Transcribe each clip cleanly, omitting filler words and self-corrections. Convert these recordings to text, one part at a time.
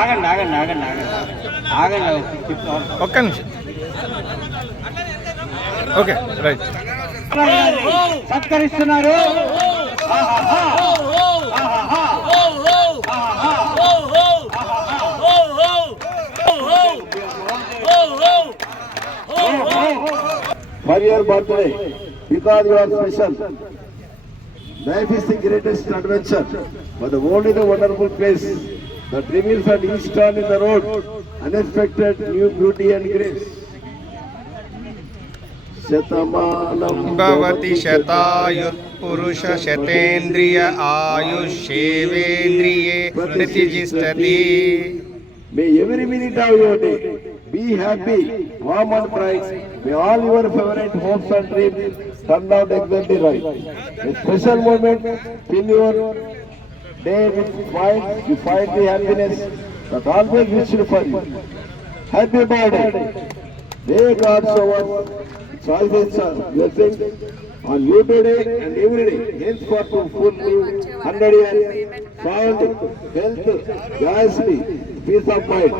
ఆగండి ఆగండి ఆగండి ఆగండి ఆగండి ఒక్క నిమిషం. Okay right. సత్కరిస్తున్నారు. For your birthday, because you are special. Life is the greatest adventure, but the world is a wonderful place. The dreams at each turn in the road, unexpected new beauty and grace. Shatamanam bhavati shatayut purusha shatendriya ayushevendriye pratijistati. May every minute of your day be happy, warm and bright. May all your favorite hopes and dreams turn out exactly right. A special moment, fill your day with smiles. You find the happiness that always wished for you. Happy birthday! May God shower choices and blessings on you today and every day. Henceforth to full new 100 years, sound, health, joyously, peace of mind.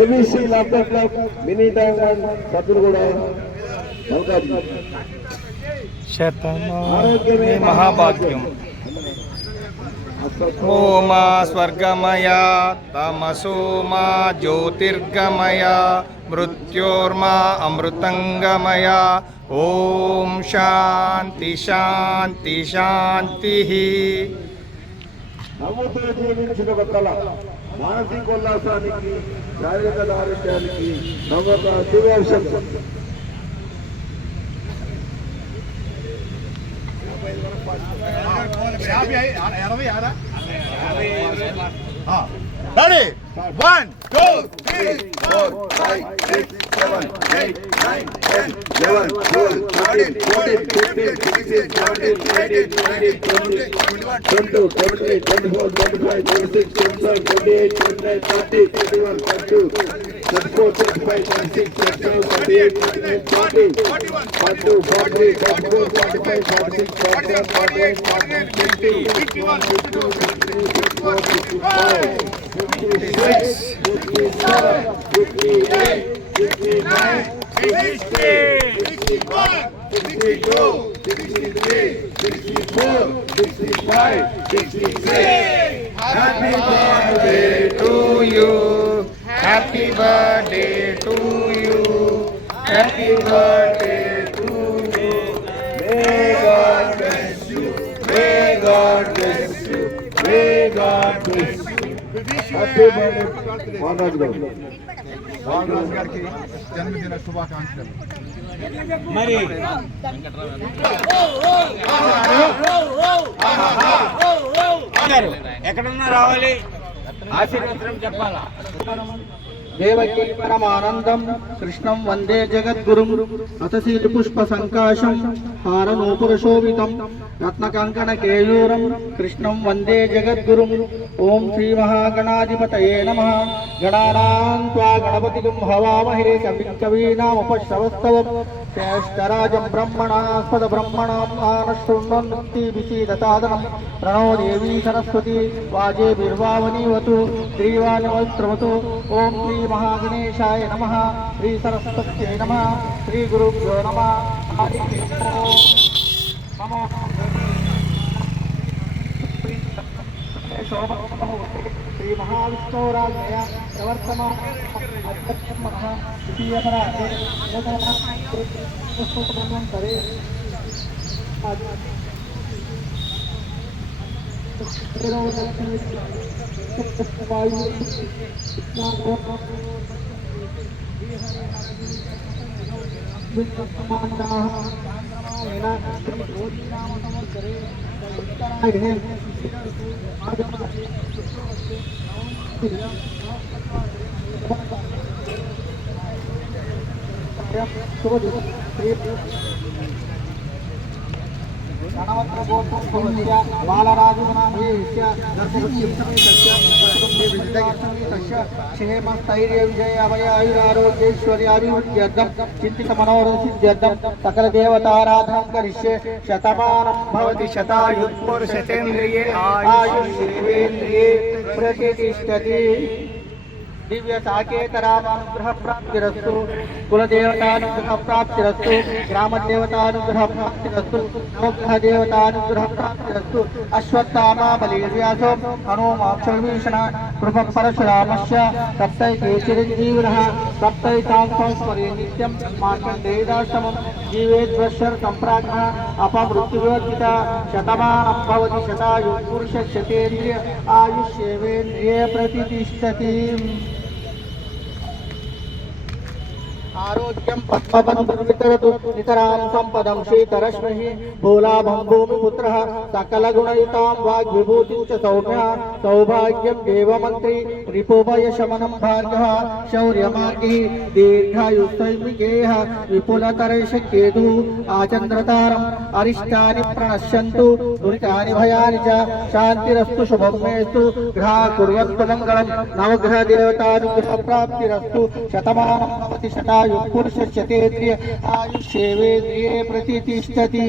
ABC Laughter Club, Mini Tank and Saturguda, Malkaji. శతమానమే మహాభాగ్యం. ఓమా స్వర్గమయ తమసోమా జ్యోతిర్గమయ మృత్యోర్మా అమృతంగమయ. ఓం శాంతి శాంతి శాంతి. నవ్వుతూ జీవించిన ఒక కళ మానసిక ఉల్లాసానికి, శారీరక ఆరోగ్యానికి నవ్వొక దివ్యాంశం. Ready? 1, 2, 3, 4, 5, 6, 7, 8, 9, 10, 11, 12, 13, 14, 15, 16, 17, 18, 19, 20, 22, 23, 24, 25, 26, 27, 28, 29, 30, 31, 32, 34, 35, 36, 37, 38, 39, 40, 42, 43, 44, 45, 46, 47, 48, 49, 50, 51, 52, 53, 54, 55, 56, 57, 58, 59, 60, 61, 62, 63, 64, 65, 66. Happy birthday to you. Happy birthday to you. Happy birthday to you. May God bless you. May God bless you. May God bless you. Happy birthday, Maharaj Garu. Balaraju గారికి జన్మదిన శుభాకాంక్షలు. మరి ఎక్కడున్నా రావాలి, ఆశీర్వచనం చెప్పాలా. దేవకీ పరమానందం కృష్ణం వందే జగద్గురుం అతశీలి పుష్ప సంకాశం హారనూపురశోభితం రత్నకంకణ కేయూరం కృష్ణం వందే జగద్గురుం. ఓం శ్రీ మహాగణాధిపతయే నమః. గణానాం త్వా గణపతిం హవామహే కవిం కవీనాముపశ్రవస్తవం శ్రేష్ఠరాజం బ్రహ్మణాస్పద బ్రహ్మణాం ఆనశృణ్వన్నోక్తి విసీదసాదనం. ప్రణో దేవీ సరస్వతి వాజేభిర్వావనీవతు శ్రీవాణివస్త్రవతు. ఓం శ్రీ महागणेशाय नमः. श्री सरस्वत्यै नमः. श्री गुरुभ्यो नमः. श्री महाविष्णुराजय प्रवर्तमान बालराजु క్షేమ స్థైర్య విజయ అభయ ఆయురారోగ్యేశ్వర్యాభివృద్ధ్యర్థం చింతిత మనోరసిద్ధ్యర్థం సకల దేవతారాధనం కరిష్యే శతమానం భవతి శతాయుఃపురుషేంద్రియే ఆయుష్యేంద్రియే ప్రతిష్టతి दिव्य साकेतरामानुग्रह प्राप्तिरस्तु कुलदेवतानुग्रह प्राप्तिरस्तु ग्रामदेवतानुग्रह प्राप्तिरस्तु नवग्रह देवतानुग्रह प्राप्तिरस्तु अश्वत्थामा बलिव्यासो हनुमाक्षविभीषण कृपः परशुरामस्य सप्तैके चिरञ्जीविनः सप्तैकाङ्कं स्मरे नित्यं मार्कण्डेयाश्रमं जीवेद्वर्षर सम्प्राज्ञः अपमृत्युविवर्जिता शतमानं भवति शतायुः पुरुषशतेन्द्रिय आयुष्येवेन्द्रिये प्रतिष्ठति आरोग्यं पद्मबन्धुर्वितरतु नितरां सम्पदं शीतरश्मिः भूलाभं भूमिपुत्रः सकलगुणयुतां वाग्विभूतिं च सौम्यः सौभाग्यं देवमन्त्री रिपुभयशमनं भार्गवः शौर्यमार्गी दीर्घायुस्तैर्विगेयः विपुलतरैषकेतुः आचन्द्रतारम् अरिष्टानि प्रणश्यन्तु दुरितानि भयानि च शान्तिरस्तु शुभं मेस्तु ग्रहा कुर्वन्तु मङ्गलं नवग्रहदेवतानुग्रहप्राप्तिरस्तु शतमानं भवति शतायुः पुरुषशतेन्द्रिय आयुष्येवेन्द्रिये प्रतिष्ठति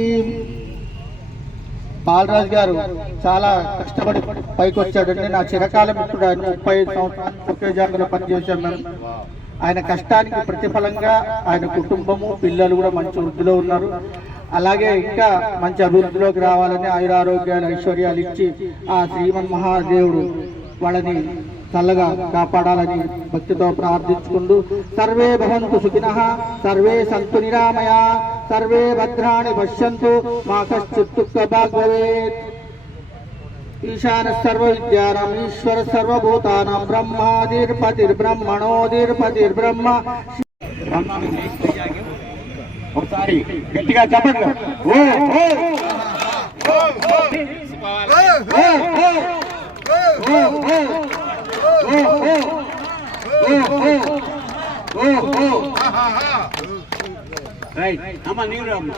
బాలరాజు గారు చాలా కష్టపడి పైకి వచ్చాడండి. నా చిరకాల మిత్రుడు. ఆయన 35 సంవత్సరాలు ఒకే జాగాలో పనిచేశాం మేము. ఆయన కష్టానికి ప్రతిఫలంగా ఆయన కుటుంబము పిల్లలు కూడా మంచి వృద్ధిలో ఉన్నారు. అలాగే ఇంకా మంచి అభివృద్ధిలోకి రావాలని ఆయురారోగ్యాలు ఐశ్వర్యాలు ఇచ్చి ఆ శ్రీమన్ మహాదేవుడు వాళ్ళని చల్లగా కాపాడాలని భక్తితో ప్రార్థించుకుంటూ సర్వే భవంతు సుఖినః సర్వే సంతు నిరామయ సర్వే భద్రాణి పశ్యంతు మా కశ్చిత్ దుఃఖభాగ్ భవేత్. ఈశాన సర్వ విద్యానాం ఈశ్వర సర్వభూతానాం బ్రహ్మాదిర్పతిర్బ్రహ్మణోదిర్పతిర్బ్రహ్మ. ఒకసారి గట్టిగా చెప్పండి. రైట్ అమ్మ నీరు అమ్మ.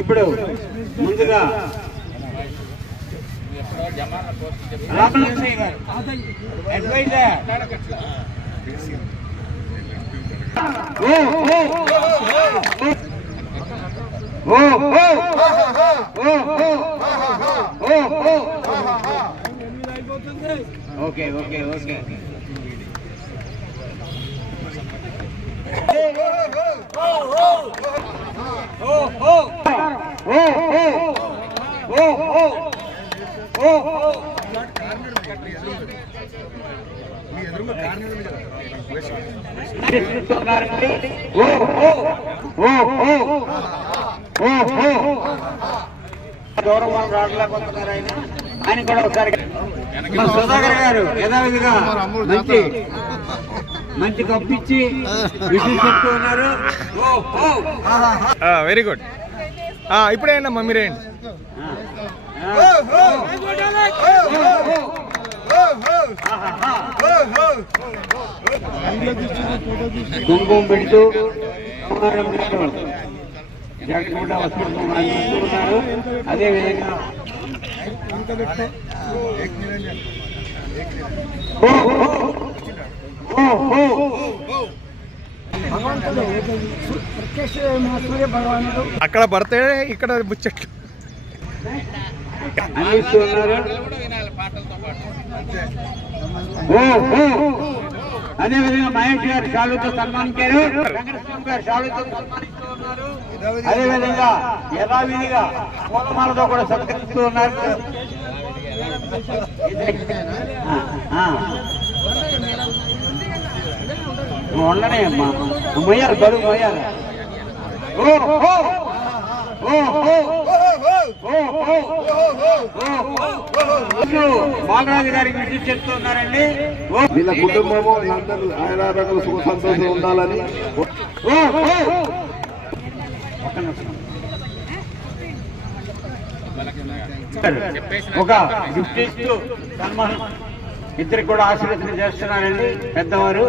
ఇప్పుడు ముందుగా రామలక్ష్మి గారు అడ్వైజర్. Okay okay okay. గౌరవం రాడలేకపోతున్నారు ఆయన కూడా ఒకసారి. మన సుధాకర్ గారు యథావిధిగా మంచి కప్పిచ్చి విషయం చెప్తూ ఉన్నారు. Very good. ఇప్పుడేంటమ్మా మీరేంటి? కుంకుమ పెడుతూ జగన్మోహన్ వస్తున్నారు. అదేవిధంగా అక్కడ పడితే ఇక్కడ ముచ్చట్లు అందిస్తున్నారు. అదేవిధంగా మహేష్ గారు షాలుతో సన్మానించారు. వెంకటస్వామి గారు షాలుతో సన్మానిస్తూ ఉన్నారు. అదేవిధంగా యథావిధిగా పూలమాలతో కూడా సత్కరిస్తూ ఉన్నారు. ఉండనే అమ్మా మొయ్యారు గడువు మొయ్యారు. బాలరాజు గారికి విజిట్ చెప్తున్నారండి. వీళ్ళ కుటుంబము అందరూ ఆయురారోగ్యాలు సుఖ సంతోషం ఉండాలని ఒక గిఫ్ట్ ఇస్తూ సన్మానం ఇద్దరికి కూడా ఆశీర్వచనం చేస్తున్నారండి పెద్దవారు.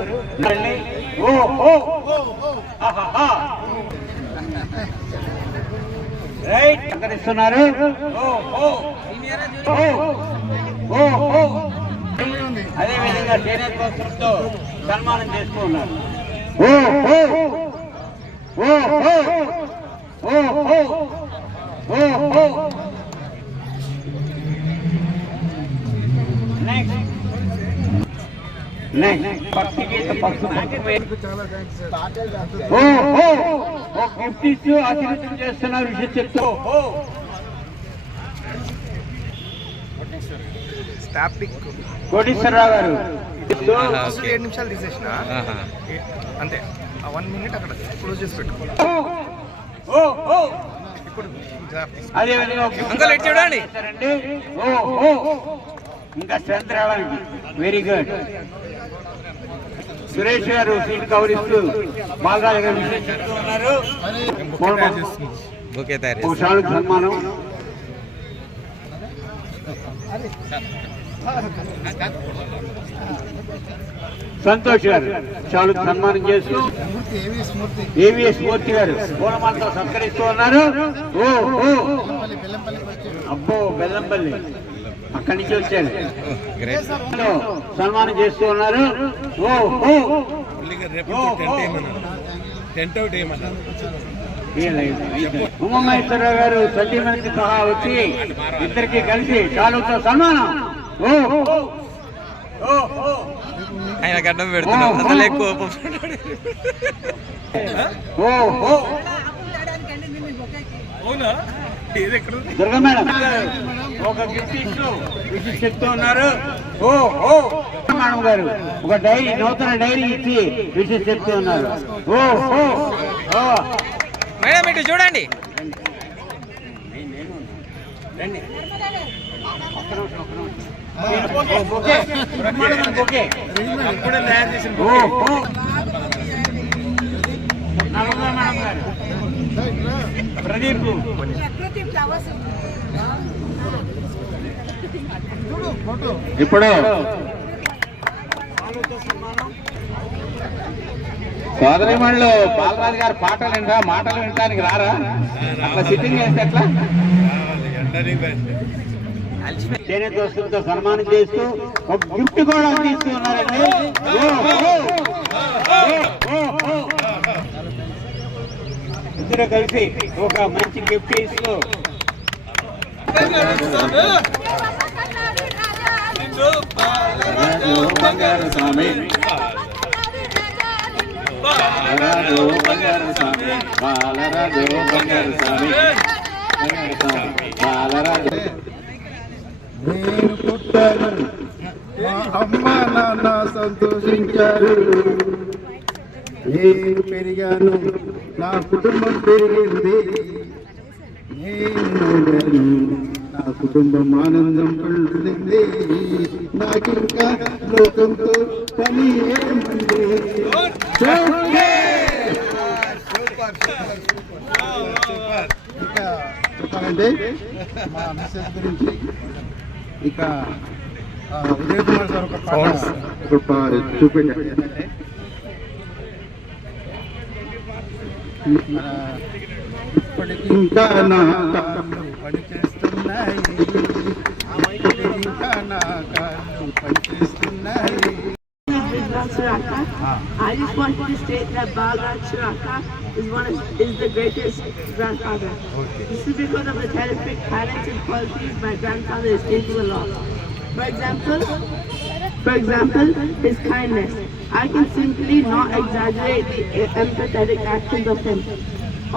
రైట్ సత్కరిస్తున్నారు. అదే విధంగా చేనేత వస్త్రంతో సన్మానం చేస్తూ ఉన్నారు. గిఫ్ట్ ఇస్తూ ఆశీర్వచనం చేస్తున్నారు. విషయం చెప్తూ కోటేశ్వరరావు గారు 7 నిమిషాలు తీసేసిన అంతే. 1 మినిట్ అక్కడ క్లోజ్ చేసి పెట్టుకో. అదే విధంగా చూడండి ఇంకా స్ట్రెంత్ రావడానికి. Very good. సురేష్ గారు సీట్ కవరిస్తూ బాలరాజు గారు విషయం చెప్తూ ఉన్నారు. సన్మానం సంతోష్ గారు చాలు సన్మానం చేస్తూ ఏవిఎస్ మూర్తి గారు పూలమాలతో సత్కరిస్తూ ఉన్నారు. అబ్బో బెల్లంపల్లి అక్కడి నుంచి వచ్చారు. సన్మానం చేస్తూ ఉన్నారు. ఉమామహేశ్వరరావు గారు సతీమణికి సహా వచ్చి ఇద్దరికి కలిసి చాలుతో సన్మానం. ఆయన గడ్డం పెడుతున్నాం అసలు ఎక్కువ. దుర్గా మేడం ఒక గిఫ్ట్ ఇస్తూ విషయం చెప్తూ ఉన్నారు. మేడం గారు ఒక డైరీ, నూతన డైరీ ఇచ్చి విషయం చెప్తూ ఉన్నారు. మేడం ఇటు చూడండి. ప్రదీప్ ఇప్పుడు సోదరిమణులు బాలరాజు గారు పాటలు వింటా, మాటలు వినడానికి రారా? అట్లా సిట్టింగ్ చేస్తే ఎట్లా? చేనేత వస్తువులతో సన్మానం చేస్తూ ఒక గిఫ్ట్ కూడా అందిస్తూ ఉన్నారండి. ఇద్దరు కలిసి ఒక మంచి గిఫ్ట్ ఇస్తూ బంగారు స్వామి బాలరాజు బంగారు స్వామి బాలరాజు బంగారు స్వామి బాలరాజు. నేను పుట్టాను, మా అమ్మ నాన్న సంతోషించారు. నేను పెరిగాను, నా కుటుంబం పెరిగింది. నేను నా కుటుంబం ఆనందం పొందింది. నాకింకా లోకంతో పని ఏముంది? ఇంకా చెప్పాలంటే మా మిస్సెస్ గురించి ఇక ఉదయ్ కుమార్ సార్ ఒక పాట చూపించారు. ఇప్పటికి ఇంకా నా కాళ్ళు పని చేస్తున్నాయి, ఇంకా నా కాళ్ళు పని చేస్తున్నాయి. Chiraka. I just wanted to state that Balaraj Chiraka is the greatest grandfather. This is because of the terrific talents and qualities my grandfather is capable of. For example, his kindness. I can simply not exaggerate the empathetic actions of him.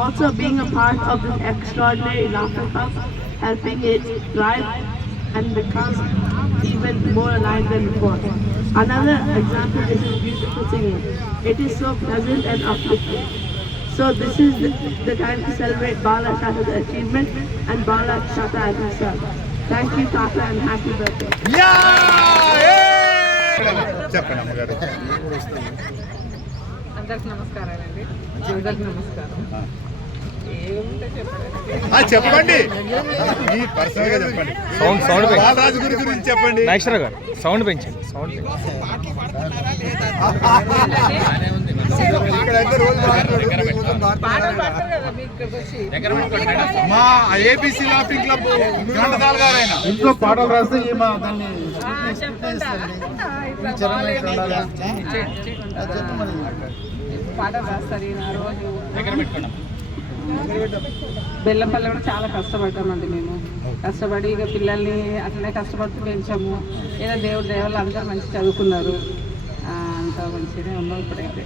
Also, being a part of this extraordinary laughter house, helping it thrive and become even more alive than before. Another example is his beautiful singing. It is so pleasant and uplifting. So this is the time to celebrate Bala Shata's achievement and Bala Shata as himself. Thank you, Tata, and happy birthday. చెప్పండి అమ్మగారు. అందరికి నమస్కారాలండి. అందరికి నమస్కారం. చెప్పండి, మీ personal గా చెప్పండి. Sound Balaraju గురించి చెప్పండి. నాగేశ్వర గారు సౌండ్ పెంచండి. పాటలు పాడతారు కదా మీకు ఇక్కడికి వచ్చి. మా ఏబీసీ లాఫింగ్ క్లబ్ ఘంటసాల గారు ఆయన ఇంట్లో పాటలు రాస్తే ఈమె దాన్ని చెప్తుంటా ఇట్లా పాటలు రాస్తారు ఈయన రోజు. బెల్లంపల్లి కూడా చాలా కష్టపడ్డామండి మేము. కష్టపడి ఇక పిల్లల్ని అట్లనే కష్టపడుతూ పెంచాము. ఏదో దేవుడు దేవాళ్ళు అందరూ మంచి చదువుకున్నారు. అంతా మంచిగానే ఉన్నాం ఇప్పుడైతే.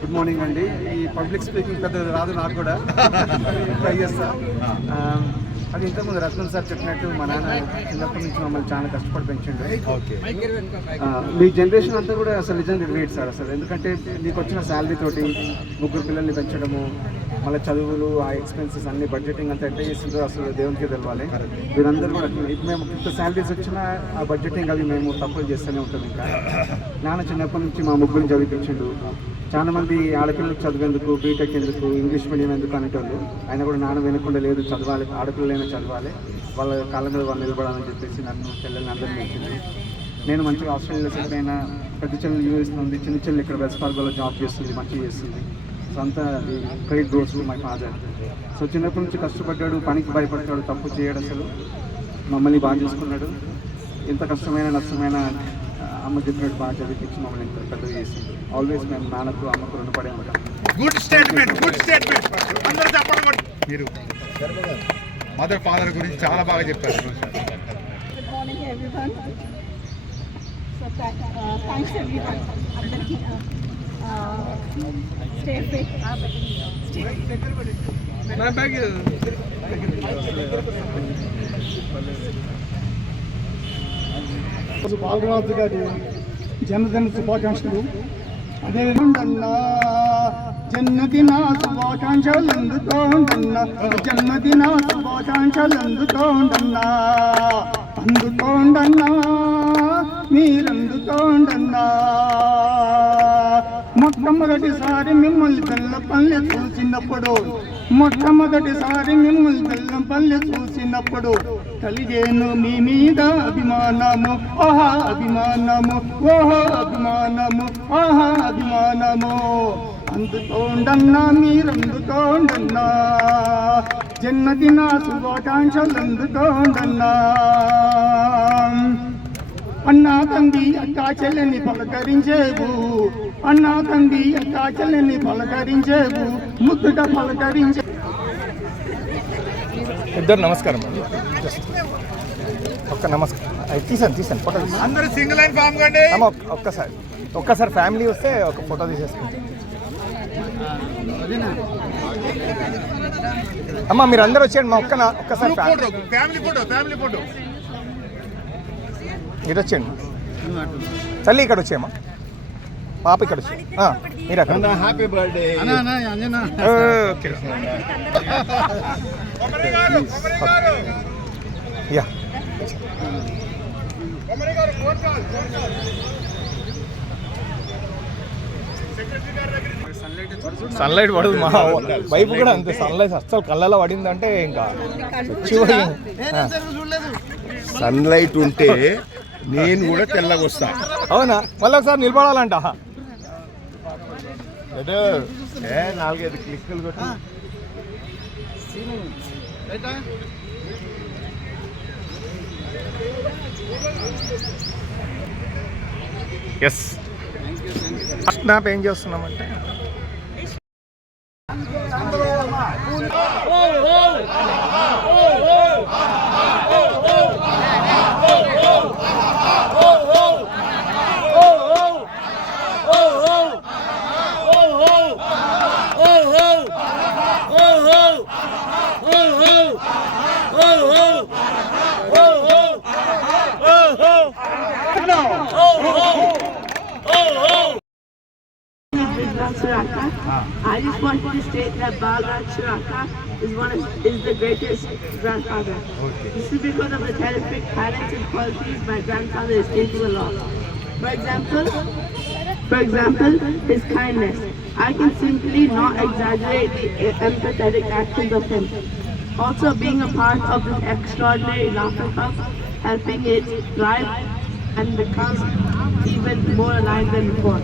గుడ్ మార్నింగ్ అండి. ఈ పబ్లిక్ స్పీకింగ్ పెద్ద రాదు నాకు కూడా, ట్రై చేస్తా. అది ఇంతకుముందు రత్నం సార్ చెప్పినట్టు మా నాన్న చిన్నప్పటి నుంచి మమ్మల్ని చాలా కష్టపడి పెంచండి. మీ జనరేషన్ అంతా కూడా అసలు నిజంగా గ్రేట్ సార్. అసలు ఎందుకంటే మీకు వచ్చిన శాలరీ తోటి 3 పిల్లల్ని పెంచడము, మళ్ళీ చదువులు, ఆ ఎక్స్పెన్సెస్ అన్ని బడ్జెటింగ్ అంతా ఎట్లా చేసిందో అసలు దేవునికి తెలవాలి. మీరందరూ కూడా ఇప్పుడు మేము ఇంత శాలరీస్ వచ్చినా ఆ బడ్జెటింగ్ అవి మేము తప్పులు చేస్తూనే ఉంటాం. ఇంకా నాన్న చిన్నప్పటి నుంచి మా ముగ్గురిని చదివించిండు. చాలా మంది ఆడపిల్లలకు చదివేందుకు, బీటెక్ ఎందుకు, ఇంగ్లీష్ మీడియం ఎందుకు అనేటోళ్ళు. ఆయన కూడా నాన్న వినకుండా లేదు, చదవాలి, ఆడపిల్లలైనా చదవాలి, వాళ్ళ కాళ్ళ మీద వాళ్ళు నిలబడాలని చెప్పేసి నన్ను చెల్లెల్ని అందరినీ పెంచింది. నేను మంచిగా ఆస్ట్రేలియాలో సెటిల్ అయినా, పెద్ద చెల్లెలు యూఎస్లో ఉంది, చిన్న చెల్లి ఇక్కడ వెస్ట్ ఫార్గోలో జాబ్ చేస్తుంది, మంచిగా చేస్తుంది. సో అంతా credit goes to my father. So చిన్నప్పటి నుంచి కష్టపడ్డాడు, పనికి భయపడతాడు, తప్పు చేయడు, అసలు మమ్మల్ని బాగా చూసుకున్నాడు. ఎంత కష్టమైన నష్టమైన అమ్మ చెప్పినట్టు బాగా చదివించి మమ్మల్ని ఇంత పెద్దగా చేసింది. ఆల్వేస్ మేము నాన్నకు అమ్మకు రుణపడే ఉంటాం. Good statement, good statement. అందరూ చెప్పండి. మీరు మదర్ ఫాదర్ గురించి చాలా బాగా చెప్పారు. Good morning everyone. So thanks everyone. Stay fit. My bag is Balaraju గారి జన్మదిన శుభాకాంక్షలు. అదేవిధంగా జన్మదిన శుభాకాంక్షలు అందుకోండన్నా, జన్మదిన శుభాకాంక్షలు అందుకోండన్నా, అందుకోండన్నా, మీరందుకోండన్నా. మొట్టమొదటిసారి మిమ్మల్ని బెల్లంపల్లి చూసినప్పుడు, మొట్టమొదటిసారి మిమ్మల్ని బెల్లంపల్లి చూసినప్పుడు కలిగేను మీ మీద అభిమానము, ఆహా అభిమానము, ఓహో అభిమానము, ఆహా అభిమానము. అందుకోండన్నా, మీరందుకోండన్నా, జన్మదిన శుభాకాంక్షలు అందుకోండన్నా. అన్నా తండ్రి అక్కా చెల్లెని పలకరించేవు, అన్నా తండ్రి అక్కా చెల్లెని పలకరించేవు, ముద్దుగా పలకరించే. ఇద్దరు నమస్కారం. ఒక్క నమస్కారం. తీసాను ఫోటో. అందరూ సింగిల్ లైన్ ఫామ్ కండి. ఒక్కసారి ఫ్యామిలీ వస్తే ఒక ఫోటో తీసేసుకుంటాం. అమ్మ మీరు అందరు వచ్చేయండి. మా ఒక్కసారి ఫ్యామిలీ ఫోటో ఇటు వచ్చేయండి. తల్లి ఇక్కడ వచ్చేయమ్మా, పాప ఇక్కడ వచ్చి మీరు అక్కడ. Happy birthday. Okay yeah. Sunlight పడదు. మా వైపు కూడా అంతే. సన్లైట్ అస్సలు కళ్ళలో పడిందంటే ఇంకా సన్లైట్ ఉంటే నేను కూడా తెల్లగా వస్తా. అవునా? మళ్ళీ ఒకసారి నిలబడాలంట. 4-5 క్లిక్కులు కొట్టి ఎస్. ఫస్ట్ మ్యాప్ ఏం చేస్తున్నామంటే I just wanted to state that Balraj Chiraka is the greatest grandfather. This is because of the terrific talents and qualities my grandfather is capable of. For example, his kindness. I can simply not exaggerate the empathetic actions of him. Also being a part of this extraordinary laughter club, helping it thrive and become even more alive than before.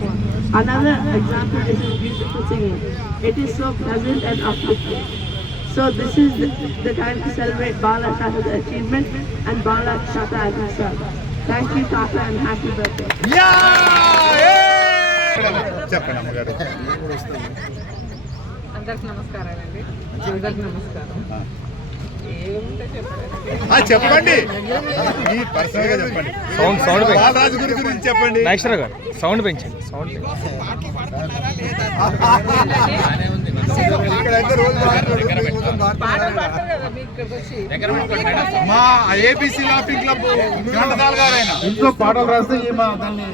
Another example is his beautiful singing. It is so pleasant and uplifting. So this is the time to celebrate Bala Shata's achievement and Bala Shata as himself. Thank you, Tata, and happy birthday. చెప్పండి అమ్మగారు. అందరికి నమస్కారాలండి. అందరికి నమస్కారం. ఏముంటే చెప్పండి మీ personal గా చెప్పండి. సౌండ్ బాలరాజు గురించి చెప్పండి. నాగేశ్వర గారు సౌండ్ పెంచండి. మా ఏబిసి లాఫింగ్ క్లబ్ ఘంటసాల గారు ఆయన ఇంట్లో పాటలు రాస్తే దాన్ని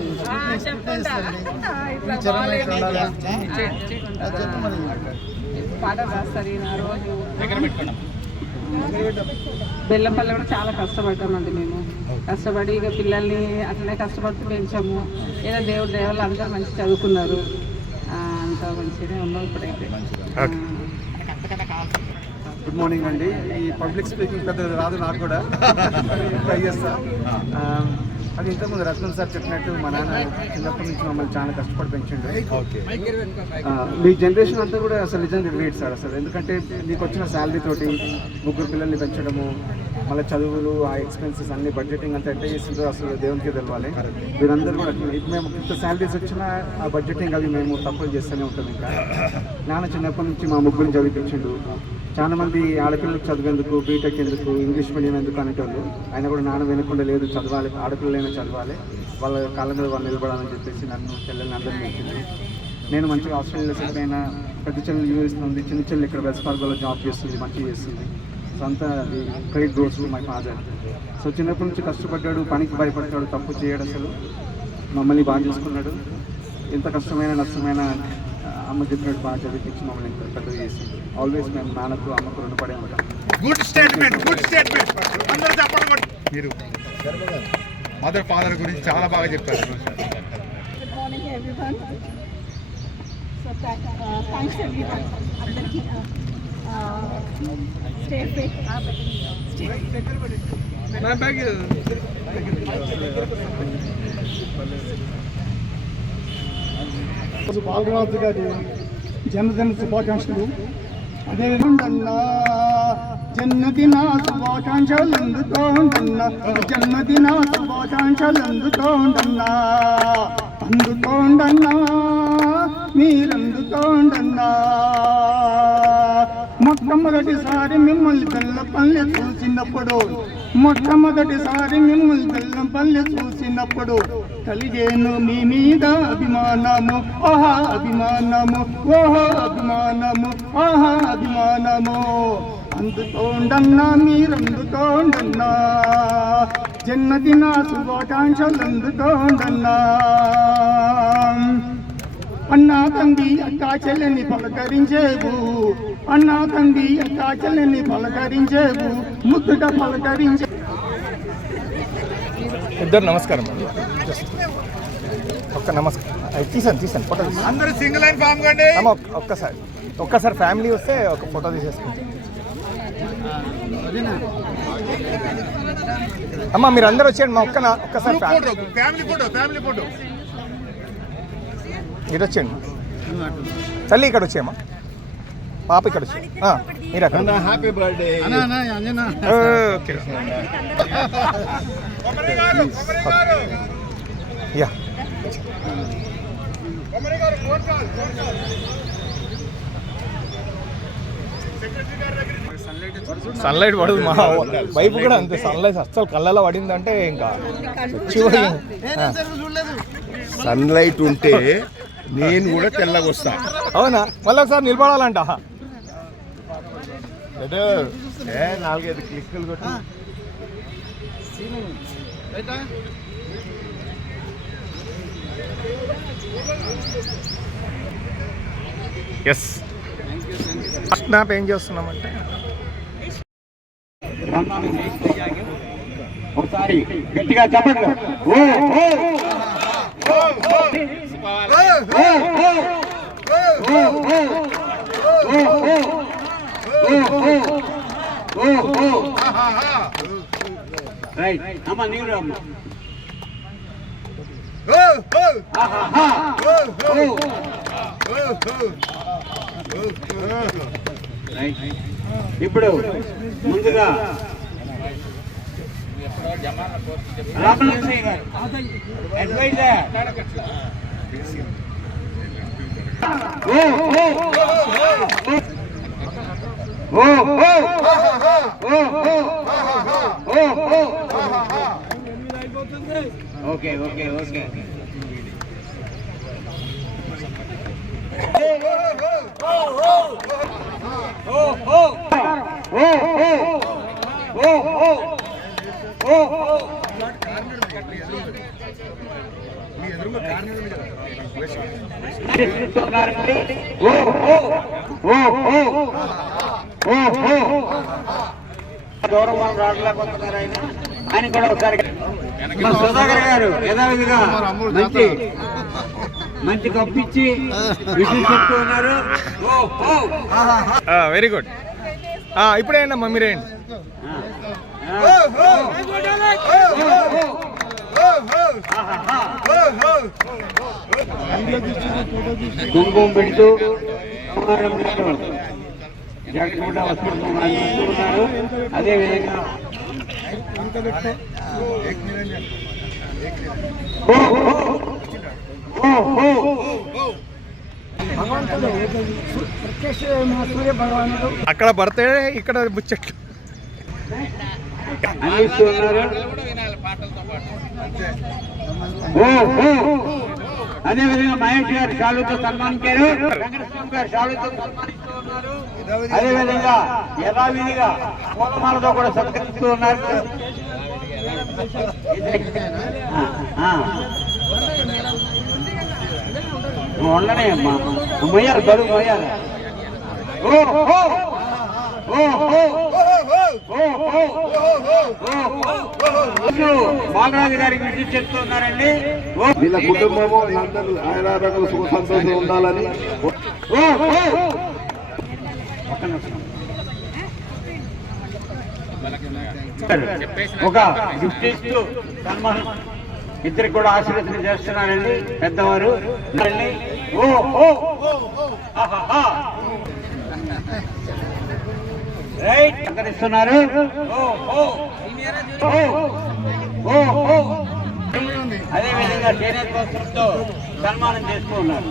పాటలు రాస్తారు ఈయన రోజు. బెల్లంపల్లి కూడా చాలా కష్టపడ్డామండి మేము. కష్టపడి ఇక పిల్లల్ని అట్లనే కష్టపడుతూ పెంచాము. ఏదో దేవుడు దేవాళ్ళు అందరూ మంచి చదువుకున్నారు. అంతా మంచిగానే ఉన్నాం ఇప్పుడైతే. గుడ్ మార్నింగ్ అండి. ఈ పబ్లిక్ స్పీకింగ్ పెద్ద రాదు నాకు కూడా, ట్రై చేస్తా. అది ఇంతకుముందు రత్నం సార్ చెప్పినట్టు మా నాన్న చిన్నప్పటి నుంచి మమ్మల్ని చాలా కష్టపడి పెంచండి. మీ జనరేషన్ అంతా కూడా అసలు నిజంగా గ్రేట్ సార్. అసలు ఎందుకంటే మీకు వచ్చిన శాలరీ తోటి 3 పిల్లల్ని పెంచడము, మళ్ళీ చదువులు, ఆ ఎక్స్పెన్సెస్ అన్ని బడ్జెటింగ్ అంతా ఎంత చేసిందో అసలు దేవునికి తెలవాలి. మీరందరూ కూడా ఇప్పుడు మేము ఇంత శాలరీస్ వచ్చినా ఆ బడ్జెటింగ్ అవి మేము తప్పులు చేస్తూనే ఉంటాం. ఇంకా నాన్న చిన్నప్పటి నుంచి మా 3 చదివించిండు. చాలా మంది ఆడపిల్లలకు చదివేందుకు, బీటెక్ ఎందుకు, ఇంగ్లీష్ మీడియం ఎందుకు అనేటోళ్ళు. ఆయన కూడా నాన్న వినకుండా లేదు, చదవాలి, ఆడపిల్లలైనా చదవాలి, వాళ్ళ కాళ్ళ మీద వాళ్ళు నిలబడాలని చెప్పేసి నన్ను చెల్లెల్ని అందరినీ పెట్టింది. నేను మంచిగా ఆస్ట్రేలియాలో సెటిల్ అయినా, పెద్ద చెల్లెలు యూఎస్లో ఉంది, చిన్న చెల్లెలు ఇక్కడ వెస్ట్ ఫార్గోలో జాబ్ చేస్తుంది, మంచిగా చేస్తుంది. సో అంతా credit goes to my father. So చిన్నప్పటి నుంచి కష్టపడ్డాడు, పనికి భయపడతాడు, తప్పు చేయడు, అసలు మమ్మల్ని బాగా చూసుకున్నాడు. ఎంత కష్టమైన నష్టమైన అమ్మ చెప్పినట్టు బాగా చదివించి మమ్మల్ని ఇంత పెద్దగా చేసింది. ఆల్వేస్ మేము నాన్నకు అమ్మకు రుణపడే ఉంటాం. Good statement. అందరూ చెప్పండి. మీరు మదర్ ఫాదర్ గురించి చాలా బాగా చెప్పారు. Good morning, everyone. So thanks everyone. Stay fit. Balaraju గారి జన్మదిన శుభాకాంక్షలు. అదేవిధంగా జన్మదిన శుభాకాంక్షలు అందుకోండన్నా, జన్మదిన శుభాకాంక్షలు అందుకోండన్నా, మీరందుకోండన్నా. మొట్టమొదటిసారి మిమ్మల్ని బెల్లంపల్లి చూసినప్పుడు, మొట్టమొదటిసారి మిమ్మల్ని బెల్లంపల్లి చూసినప్పుడు కలిగేను మీ మీద అభిమానము, ఆహా అభిమానము, ఓహో అభిమానము, ఆహా అభిమానము. అందుకోండన్నా, మీరందుకోండన్నా, జన్మదిన శుభాకాంక్షలు అందుకోండన్నా. అన్నా తండ్రి అక్కా చెల్లెని పలకరించేవు, అన్నా తండ్రి అక్కా చెల్లెని పలకరించేవు, ముద్దుగా పలకరించే. ఇద్దరు నమస్కారం అండి. ఒక్క నమస్కారం తీసాను ఫోటో. అందరూ సింగిల్ లైన్ ఫామ్ కండి. ఒక్కసారి ఫ్యామిలీ వస్తే ఒక ఫోటో తీసేసుకుంటాం. అమ్మ మీరు అందరూ వచ్చేయండి. మా ఒక్కసారి ఫ్యామిలీ ఫోటో మీరు వచ్చేయండి. తల్లి ఇక్కడ వచ్చేయమ్మా, పాప ఇక్కడ వచ్చే, మీరు అక్కడ. Happy birthday. Okay yeah. Sunlight పడదు, మా వైపు కూడా అంతే. సన్లైట్ అస్సలు కళ్ళలో పడిందంటే ఇంకా సన్లైట్ ఉంటే నేను కూడా తెల్లగా వస్తా. అవునా? మళ్ళీ ఒకసారి నిలబడాలంట. 4-5 క్లిక్కులు కొట్టి ఎస్. ఫస్ట్ మ్యాప్ ఏం చేస్తున్నామంటే ఒకసారి గట్టిగా చెప్పండి. రైట్ అమ్మా, నీరు అమ్మా. ఆహాహా. ఓ. రైట్. ఇప్పుడు ముందుగా రామలక్ష్మి గారు అడ్వైజర్. ఓ ఓ ఓ ఓ ఓ. Okay okay okay. దూరం వాళ్ళు రావట్లేకపోతున్నారు ఆయన కూడా ఒకసారి మన సుధాకర్ గారు యథావిధిగా మంచి కప్పిచ్చి విషయం చెప్తూ ఉన్నారు. Very good. ఇప్పుడేంటమ్మా మీరేంటి? కుంకుమ పెడుతూ జగన్ వస్తున్నారు. అదేవిధంగా అక్కడ పడితే ఇక్కడ బుచ్చెట్లు అందిస్తున్నారు. అదేవిధంగా మహేష్ గారు షాలుతో సన్మానించారు. వెంకటస్వామి గారు షాలుతో సన్మానిస్తూ ఉన్నారు. అదేవిధంగా యథావిధిగా పూలమాలతో కూడా సత్కరిస్తూ ఉన్నారు. ఉండనే అమ్మా మొయ్యాలి, గడువు మొయ్యాలి. బాలరాజు గారికి విషయం చెప్తున్నారండి. వీళ్ళ కుటుంబము వీళ్ళందరూ ఆయురారోగ్యాలు సుఖ సంతోషం ఉండాలని ఒక గిఫ్ట్ ఇస్తూ సన్మానం ఇద్దరికి కూడా ఆశీర్వచనం చేస్తున్నారండి పెద్దవారు. రైట్ సత్కరిస్తున్నారు. అదేవిధంగా చేనేత వస్త్రంతో సన్మానం చేస్తూ ఉన్నారు.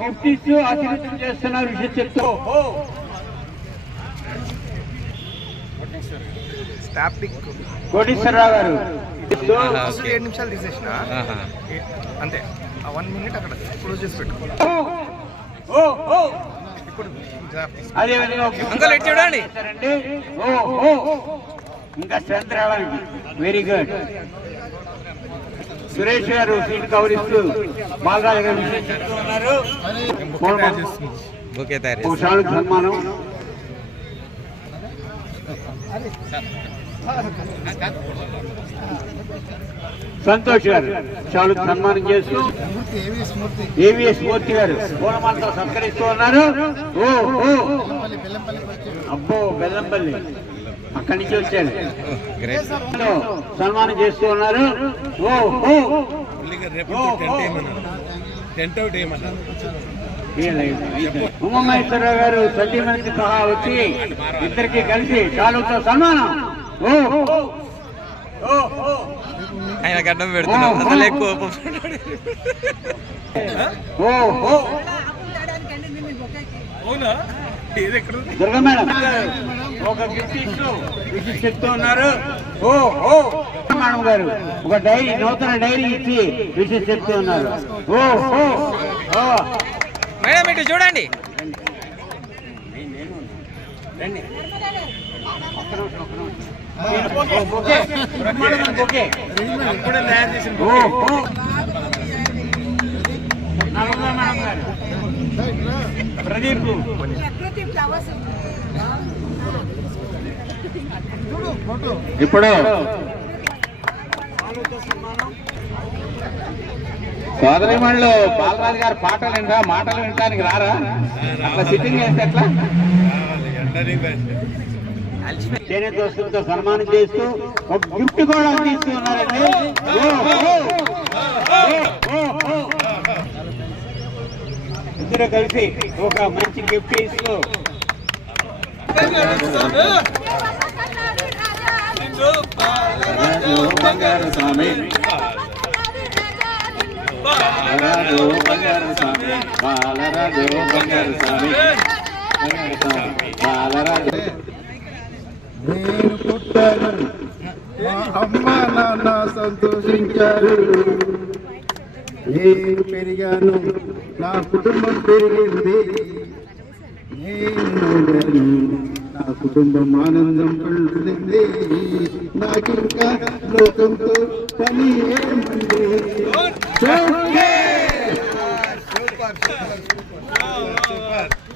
గిఫ్ట్ ఇస్తూ ఆశీర్వచనం చేస్తున్నారు విషయం చెప్తూ. కోటేశ్వరరావు గారు 7 నిమిషాలు తీసేసిన అంతే. 1 మినిట్ అక్కడ క్లోజ్ చేసి పెట్టుకో. అదేవిధంగా చూడండి ఇంకా స్ట్రెంత్ రావడానికి. Very good. సురేష్ గారు సీట్ కవరిస్తూ బాలరాజు గారు విషయం చెప్తూ ఉన్నారు. సన్మానం సంతోష్ గారు షాలుకు సన్మానం చేస్తూ ఏవిఎస్ మూర్తి గారు పూలమాలతో సత్కరిస్తూ ఉన్నారు. అబ్బో బెల్లంపల్లి అక్కడి నుంచి వచ్చారు. సన్మానం చేస్తూ ఉన్నారు. ఉమామహేశ్వరరావు గారు సతీమణికి సహా వచ్చి ఇద్దరికి కలిసి షాలుతో సన్మానం. ఆయన గడ్డం పెడుతున్నాం అసలు ఎక్కువ. దుర్గా మేడం ఒక గిఫ్ట్ ఇస్తూ విషయం చెప్తూ ఉన్నారు. మేడం గారు ఒక డైరీ, నూతన డైరీ ఇచ్చి విషయం చెప్తూ ఉన్నారు. మేడం ఇటు చూడండి. రండి. ప్రదీప్ ఇప్పుడు సోదరిమణులు బాలరాజు గారు పాటలు వింటా మాటలు వినడానికి రారా? అట్లా సిట్టింగ్ చేస్తే ఎట్లా? చేనేత వస్తువులతో సన్మానం చేస్తూ ఒక గిఫ్ట్ కూడా అందిస్తున్నారండి. ఇద్దరు కలిసి ఒక మంచి గిఫ్ట్ ఇస్తూ బంగారు స్వామి బాలరాజు బంగారు స్వామి బాలరాజు బంగారు స్వామి బాలరాజు. నేను పుట్టాను, మా అమ్మ నాన్న సంతోషించారు. నేను పెరిగాను, నా కుటుంబం పెరిగింది. నేను నా కుటుంబం ఆనందం పొందింది. నాకింకా లోకంతో పని ఏముంది?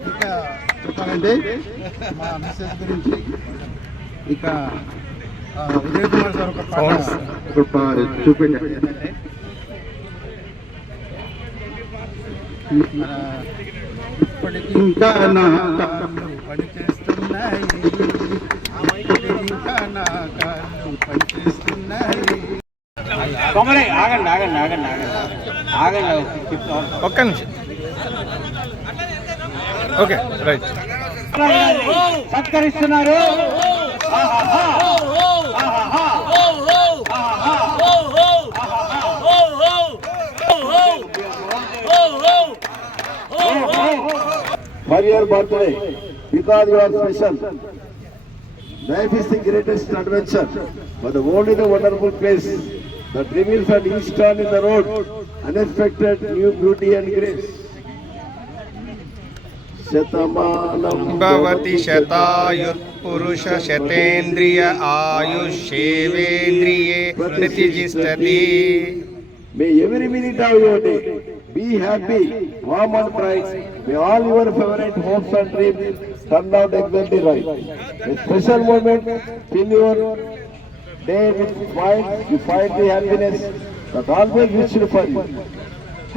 ఇంకా చెప్పాలంటే మా మిస్సెస్ గురించి ఇక ఉదయ్ కుమార్ సార్ ఒక పాట చూపించారు. ఇప్పటికి ఇంకా నా కాళ్ళు పనిచేస్తున్నాయి, ఇంకా నా కాళ్ళు పనిచేస్తున్నాయి. కొమరే ఆగండి ఆగండి ఆగండి ఆగండి ఆగండి ఒక్క నిమిషం. Okay right. సత్కరిస్తున్నారు. For your birthday, because you are special. Life is the greatest adventure, but the world is a wonderful place that reveals at each turn in the road unexpected new beauty and grace. Shatamanam Bhavati శతాయుఃపురుష శతేంద్రియ ఆయుష్యేవేంద్రియే ప్రతిష్టతి. May every minute of your day be happy, warm and bright. May all your favorite hopes and dreams turn out exactly right. A special moment fill your day with smile. You find the happiness that always wished for you.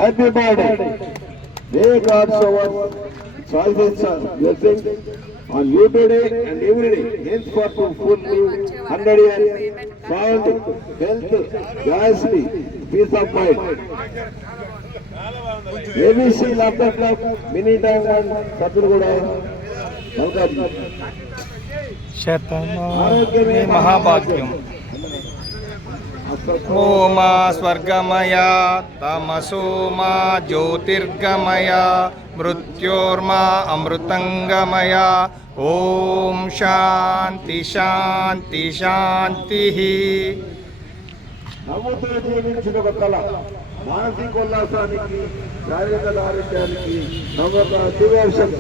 Happy birthday! May God shower choices and blessings on you today and every day. Henceforth to full you 100 years, sound, health, joyously, peace of mind. ABC Laughter Club, Mini Time and Saturguda, Navkari. శతమానమే మహాభాగ్యం. ఓమా స్వర్గమయ తమసోమా జ్యోతిర్గమయ మృత్యోర్మా అమృతంగమయ. ఓం శాంతి శాంతి శాంతి. నవ్వుతూ జీవించిన ఒక కళ మానసిక ఉల్లాసానికి, శారీరక దారిద్ర్యానికి నవ్వొక దివ్యాశం.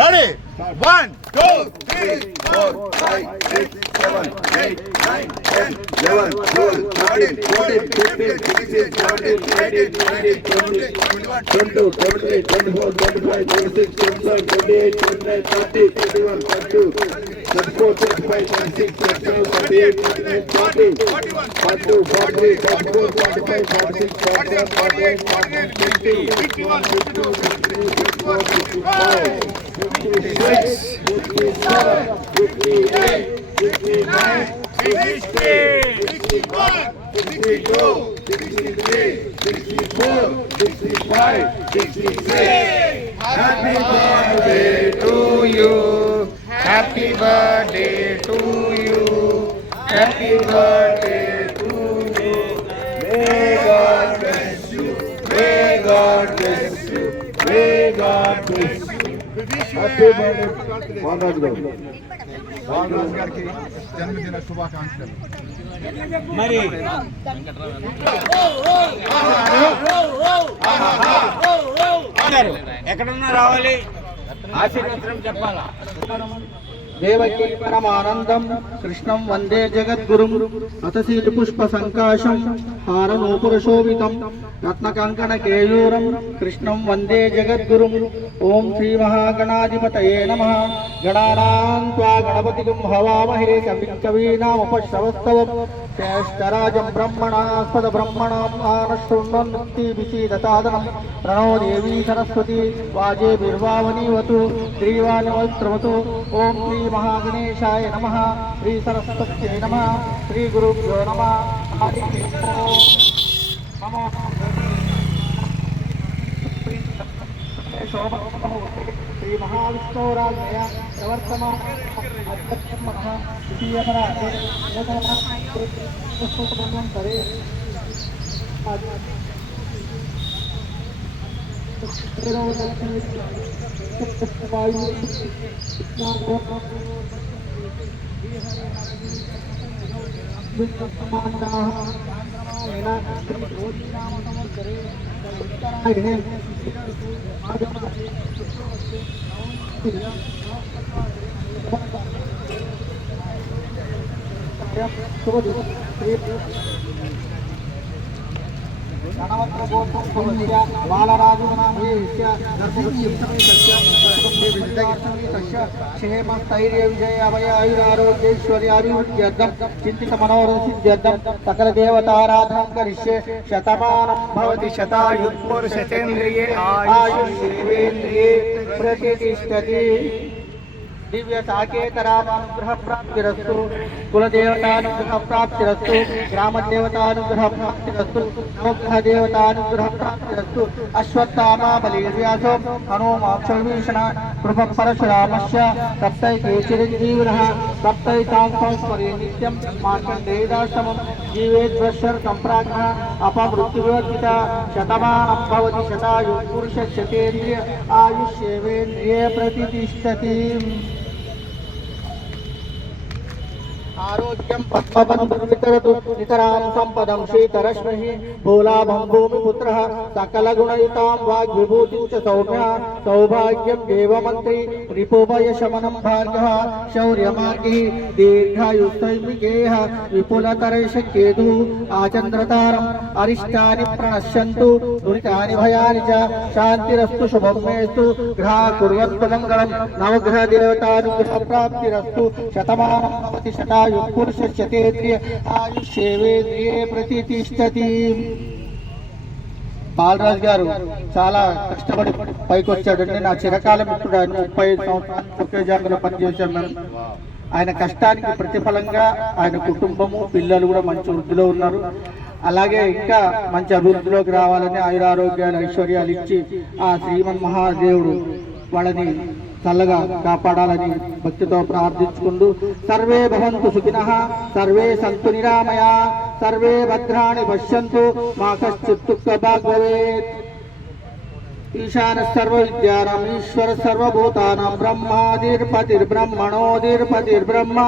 Ready 1 2 3 4 5 6 7 8 9 10 11 12 13 14 15 16 17 18 19 20 21 22 23 24 25 26 27 28 29 30 31 32 34 35 36 37 38 39 40 41 42 43 44 45 46 47 48 49 50 51 52 53 54 55 56 57 58 59 60 61 62 63 64 65 66. Happy birthday to you. Happy birthday to you. Happy birthday to you. May God bless you. May God bless you. May God bless you. Happy birthday Maharaj గారు. బాలరాజు గారికి జన్మదిన శుభాకాంక్షలు. మరి ఎక్కడున్నా రావాలి, ఆశీర్వచనం చెప్పాలా? దేవకీ పరమానందం కృష్ణం వందే జగద్గురుం అతశీల పుష్ప సంకాశం హారనూపురశోభితం రత్నకంకణ కేయూరం కృష్ణం వందే జగద్గురుం. ఓం శ్రీ మహాగణాధిపతయే నమః. గణానాం త్వా గణపతిగం హవామహే కవిం కవీనాముపశ్రవస్తవం శ్రేష్ఠరాజం బ్రహ్మణాస్పద బ్రహ్మణాం ఆనశృణ్వన్ముక్తి విషీదసాదనం ప్రణో దేవీ సరస్వతి వాజేభిర్వావనీవతు శ్రీవాణివస్త్రవతు. ఓం శ్రీ మహాగణేశాయ నమః. శ్రీ సరస్వత్యై నమః. శ్రీ గురుభ్యో నమః. హరి ఓం. నమో శ్రీ మహావిష్ణురాజ్ఞయ ప్రవర్తమాన క్షేమస్థైర్య విజయ అభయ ఆయురారోగ్యైశ్వర్యాభివృద్ధ్యర్థం చింతిత మనోరథసిద్ధ్యర్థం సకల దేవతారాధనం కరిష్యే. శతమానం భవతి శతాయుఃపురుషేంద్రియే ఆయుష్యేంద్రియే ప్రతిష్టతి. దివ్య సాకేతరామానుగ్రహ ప్రాప్తిరస్తు. కులదేవతానుగ్రహ ప్రాప్తిరస్తు. గ్రామదేవతానుగ్రహ ప్రాప్తిరస్తు. నవగ్రహ దేవతానుగ్రహ ప్రాప్తిరస్తు. అశ్వత్థామా బలిర్వ్యాసో హనుమాక్షభీషణ కృప పరశురామస్య సప్తైకే చిరంజీవినః సప్తైతాం సంస్మరే నిత్యం మార్కండేయాశ్రమం జీవేద్వర్షర్ సంప్రాజ్ఞ అపమృత్యువర్జిత. శతమానం భవతి శతాయుః పురుషస్య శతేంద్రియ ఆయుష్యేవేంద్రియే ప్రతిష్టతి. ఆరోగ్యం పద్మబంధుర్వితరతు నితరాం సంపదం శ్రీతరశ్మిః భూలాభం భూమిపుత్రః సకలగుణయుతాం వాగ్విభూతిం చ సౌమ్య సౌభాగ్యం దేవమంత్రి రిపుభయశమనం భార్గవ శౌర్యమార్గి దీర్ఘాయుస్తైమికేహ విపులతరైషకేతు ఆచంద్రతారం అరిష్టాని ప్రణశ్యంతు దురితాని భయాని చ శాంతిరస్తు శుభం మేస్తు గ్రహా కుర్వంతు మంగళం నవగ్రహ దేవతానుగ్రహ ప్రాప్తిరస్తు. శతమానం భవతి శతాయుః పురుషస్య శతేంద్రియ ఆయుష్యేవేంద్రియే ప్రతిష్టతి. బాలరాజు గారు చాలా కష్టపడి పైకి వచ్చాడండి. నా చిరకాల మిత్రుడు. ఆయన 35 సంవత్సరాలు ఒకే జాగాలో పనిచేశాం మేము. ఆయన కష్టానికి ప్రతిఫలంగా ఆయన కుటుంబము పిల్లలు కూడా మంచి వృద్ధిలో ఉన్నారు. అలాగే ఇంకా మంచి అభివృద్ధిలోకి రావాలని ఆయురారోగ్యాలు ఐశ్వర్యాలు ఇచ్చి ఆ శ్రీమన్ మహాదేవుడు వాళ్ళని చల్లగా కాపాడాలని భక్తితో ప్రార్థించుకుంటూ సర్వే భవంతు సుఖినః సర్వే సంతు నిరామయా సర్వే భద్రాణి పశ్యంతు మా కశ్చిత్ దుఃఖభాగ్ భవేత్. ఈశాన సర్వ విద్యానాం ఈశ్వర సర్వభూతానాం బ్రహ్మాదిర్పతిర్బ్రహ్మణోదిర్పతిర్బ్రహ్మ